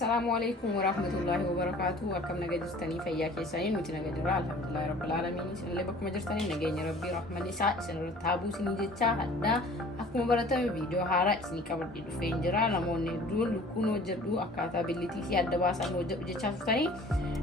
السلام عليكم ورحمة الله وبركاته. أكم نجدرتني فياك سنين وتنجدر الحمد لله رب العالمين. سن اللي بكم جرتني نجيني ربي رحمة نساء سن رتابو سني جتة هدا أكم برتا فيديو هارا سني كبر دي فين جرا لمون ندول لكونو جدو أكاتا بلتي في الدباسة نوجب جتة فتاني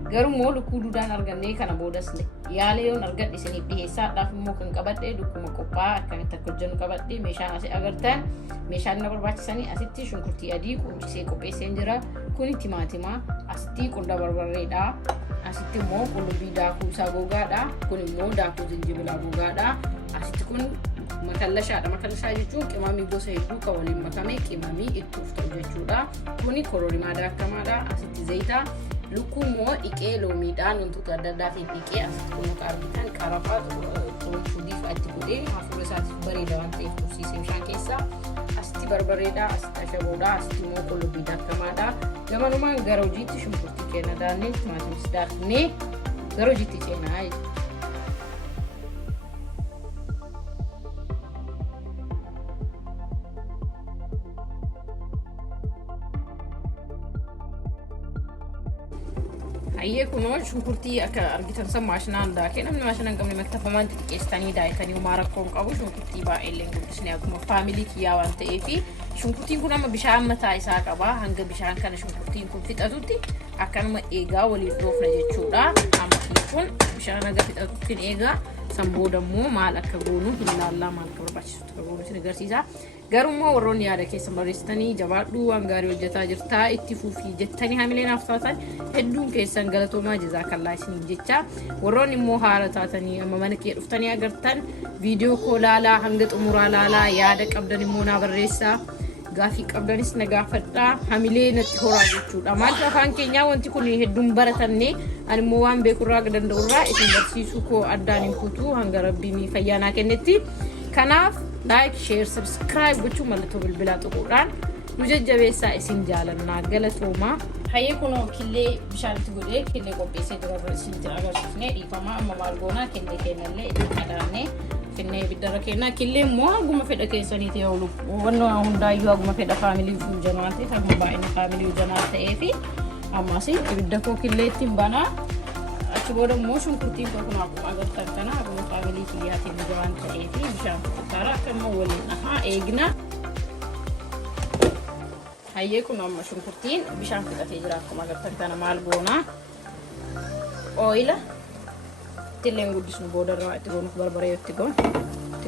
غير مو لكودو دان أرجعني كنا بودس لي ياليون أرجع di sini biasa dah mungkin kabat deh dukung makopa kan takut jen kabat deh meshan asih agartan meshan na berbaca sani asiti shungkurti adi kunci se kopi senjera kuni timatima asiti kunda barbareda asiti mo kunu bida kusa goga da kuni mo da ku zinjibila goga da asiti kun makallasha jechuun qimamii gosa hedduu kan waliin makame qimamii ittuuf ta'u jechuudha kuni kororimaa daakamaadha asitti zayita lukumo ike loomidhaan wantoota adda addaatiin dhiqee asitti kun akka argitan qarafaa fuudhiif itti godhee hafuura isaatiif bareeda waan ta'eef tursiisee bishaan keessaa asitti barbareedha asitti ashaboodha asitti immoo qullubbii daakamaadha gamanumaan gara hojiitti shunkurtii keenya daannee timaatimis daaknee gara hojiitti ceenaa Ayye kuno shunkurtii akka argitan san maashinaan daakee namni maashinaan qabne maktafamaan xixiqqeessitanii daayitanii uumaa rakkoon qabu shunkurtii baay'eelleen guddisnee akkuma faamilii kiyyaa waan ta'eefi shunkurtiin kun amma bishaan mataa isaa qaba hanga bishaan kana shunkurtiin kun fixatutti akkanuma eegaa waliin dhoofna jechuudha amma kun bishaan hanga fixatuttiin eegaa san boodammoo maal akka goonu hin ilaallaa maal akka barbaachisu goonu isin agarsiisa garummaa warroonni yaada keessa barreessitanii jabaadhuu waan gaarii hojjetaa jirtaa itti fufii jettanii hamileen aftaatan hedduun keessan galatoomaa jazaakallaa isiniin jecha warroonni immoo haara taatanii amma mana kee dhuftanii agartan viidiyoo koo laalaa hanga xumuraa laalaa yaada qabdan immoo naa barreessaa gaafii qabdanis na gaafadhaa hamilee natti horaa jechuudha maal afaan keenyaa wanti kun hedduun baratanne ani immoo waan beekurraa danda'urraa isin barsiisuu koo addaan hin kutuu hanga rabbiin fayyaanaa kennetti kanaaf like share subscribe gochuu mallattoo bilbilaa tuquudhaan nu jajjabeessaa isin jaalannaa galatoomaa hayyee kunoo killee bishaanitti godhee killee qopheessee jira isin jira agarsiifnee dhiifamaa amma maal goonaa killee kennallee itti qadaannee finnee ibiddara kennaa killee immoo haguma fedha keessaniiti yoo wanno hundaayyuu haguma fedha faamilii janaa ta'e haguma baay'ina faamilii janaa ta'eefi ammas ibidda koo killee ittiin banaa achi booda immoo shunkurtiin koo kun akkuma agartan kana haguma faamilii kiyyaatiin waan ta'eefi bishaan fufutaara akkama waliin ahaa eegna hayyee kun amma shunkurtiin bishaan fixatee jira akkuma agartan kana maal goonaa ooyila tilleen guddisnu boodarraa itti goonuuf barbaree itti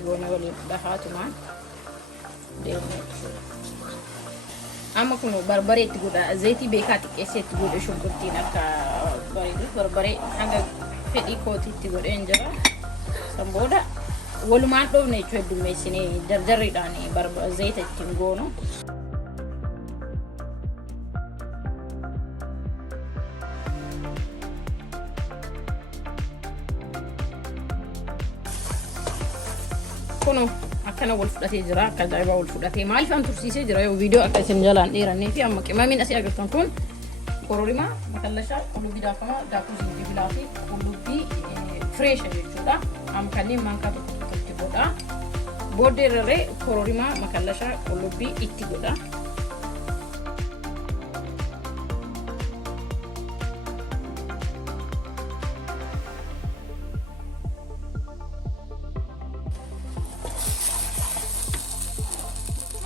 goona waliin dhahaatumaan deemnee amma kun barbaree itti godha zayitii beekaa xiqqeessee itti godhe shunkurtiin akka bareeduuf barbaree hanga fedhii kootii itti godheen jira san booda walumaan dhoofne jechuu heddummeessinee dardarriidhaan zayita ittiin goonu kuno akkana wal fudhatee jira akka daa'ima wal fudhatee maaliif an tursiisee jira yoo viidiyoo akka isin jalaan dheerannee fi amma qimamiin asii agartan kun kororimaa makallashaa qullubbii daakamaa daakuu zinjibilaa fi qullubbii fireesha jechuudha amma kanneen maankaa tokko itti godha booddeerree kororimaa makallashaa qullubbii itti godha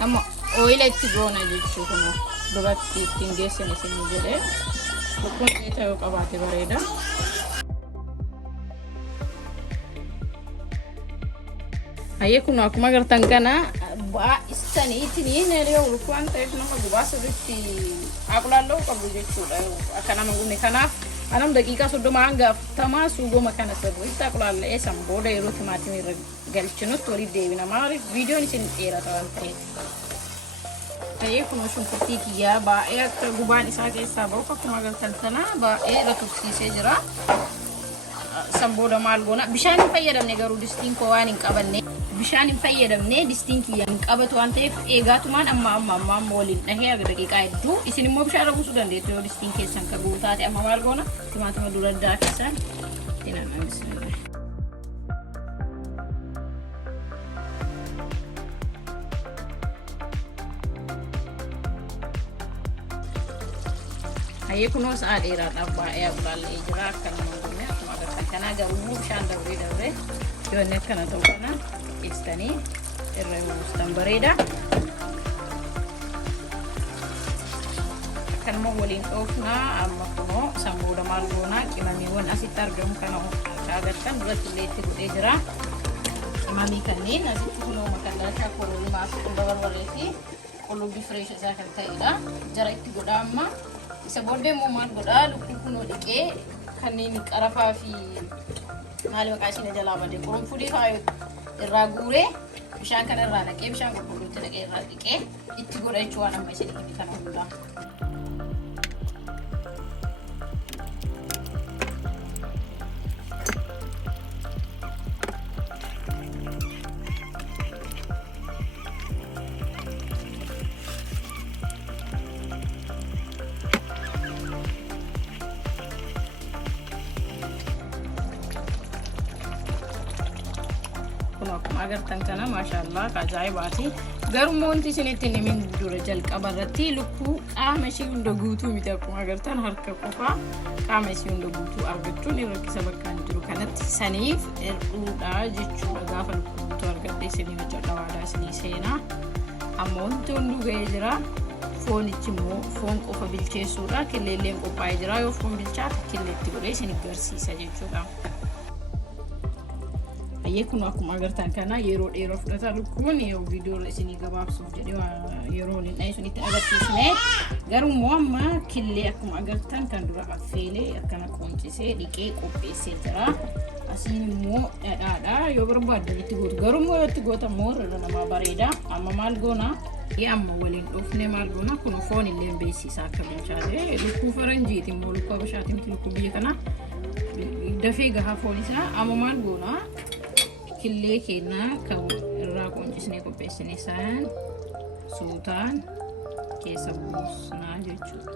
amma ooyila itti goona jechuu kun duratti ittiin geessan isin jedhee lukkuun dheeta yoo qabaate bareeda hayyee kun akkuma agartan kana baay'istanii ittiin yoo lukkuun ta'eef nama gubaa sirriitti aqulaalloo qabu jechuudha akka nama gunne kanaaf anam daqiiqaa 30 hanga 40 suugoma kana sirriitti aqulaallee san booda yeroo timaatimii irra galchinutti walii deebina maaliif viidiyoon isin dheerata waan ta'eef hayyee kun shunkurtii kiyyaa baay'ee akka gubaan isaa keessaa bahu akkuma agartan kana baay'ee irra tursiisee jira san booda maal goona bishaan hin fayyadamne garuu distiin koo waan hin qabanne bishaan hin fayyadamne distiin kiyya hin qabatu waan ta'eef eegaatumaan amma waliin dhahee aga daqiiqaa hedduu isin immoo bishaan irra buusuu dandeettu yoo distiin keessan ka guutuu taate amma maal goona timaatima dura addaa keessan ittiin aannan bismillah Ayyee kunoo sa'a dheeraadhaaf baay'ee abulaallee jira akkanuma goone akkuma agartan kanaa garuu bishaan dabree yoo inni akkana ta'u kana dhiyeessitanii irra buustan bareeda. Akkanuma waliin dhoofnaa amma kunoo sanboota maal goonaa qimamiiwwan asitti argamu kana agartan duratti illee itti godhee jira. Qimamii kanneen asitti kunoo makallaataa kororimaa fi qunda barbaree fi qullubbii fireesh isaa kan ta'edha. Jara itti godhaa amma. Isa booddee immoo maal godhaa lukkuu kunoo dhiqee kanneen qarafaa fi maal maqaa ishee jalaa badee qurunfudii fa'aa irraa guuree bishaan kana irraa naqee bishaan qulqulluutti naqee irraa dhiqee itti godha jechuudha waan amma ishee dhiqee kana hundaa. Akkuma agartan kana maashaallah ajaa'ibaati. Garuu wanti isinitti himin dura jalqaba irratti lukkuu qaama ishee hunda guutuu miti akkuma agartan harka qofaa qaama ishee hunda guutuu argachuun rakkisa bakka hin jiru kanatti saniif hir'uudha jechuudha. Gaafa lukkuu guutuu argatte isinii hojjedha waadaa isinii seenaa. Amma wanti hunduu ga'ee jira. Foonichi immoo foon qofa bilcheessuudha. Killeelleen qophaa'ee jira. Yoo foon bilchaate killeetti godhee isin garsiisa jechuudha. Ayyee kun akkuma agartan kana yeroo dheeraa fudhata lukkuun yoo viidiyoo isinii gabaabsuuf jedhee yeroo inni isinitti agarsiisne garuu amma killee akkuma agartan kan dura affeelee akkana qoncisee dhiqee qopheessee jira. Asiin immoo dhadhaadha yoo barbaaddan itti gootu garuu yoo itti gootamoo irra namaa bareeda. Amma maal goona amma waliin dhufne maal goona kun foon illee beeksisaa akka bilchaate lukkuu faranjiiti immoo lukkuu abashaatiin lukkuu biyya kana dafee gahaa foon isaa amma maal goona killee keenna kan irraa qoncisnee qopheessine san suutaan keessa buusnaa jechuudha.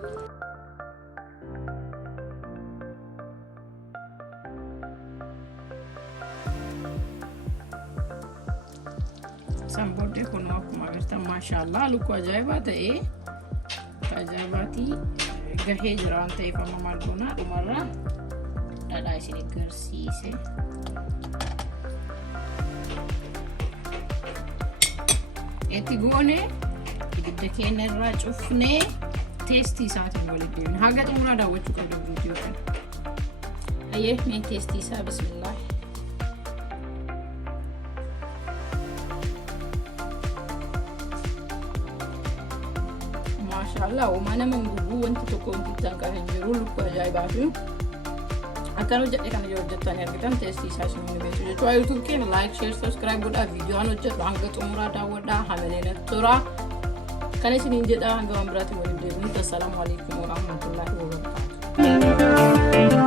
San booddee kun akkuma agartan maashaallah lukkuu ajaa'ibaa ta'ee ajaa'ibaatii gahee jira waan ta'eef amma maal goona dhumarraa dhadhaa isin agarsiise. Itti goone ibidda keenya irraa cufnee teestii isaatiin walitti deemna. Haga xumuraa daawwachuu qabdu viidiyoo kana. Ayyee mee teestii isaa bismillah. Maashaallah uumaa nama guguu wanti tokko wanti ittiin qaban jiru lukkuu ajaa'ibaa fi akkan hojjedhe kana yoo hojjettanii argitan teestii isaa isin ni beektu jechuudha. YouTube keenya like, share, subscribe godhaa. Viidiyoon hojjedhu hanga xumuraa daawwadhaa. Hamilee natti tura. Kan isiniin jedhaa hanga waan biraatiin waliin deebinutti. Assalaamu alaikum warahmatullahi wabarakatuh.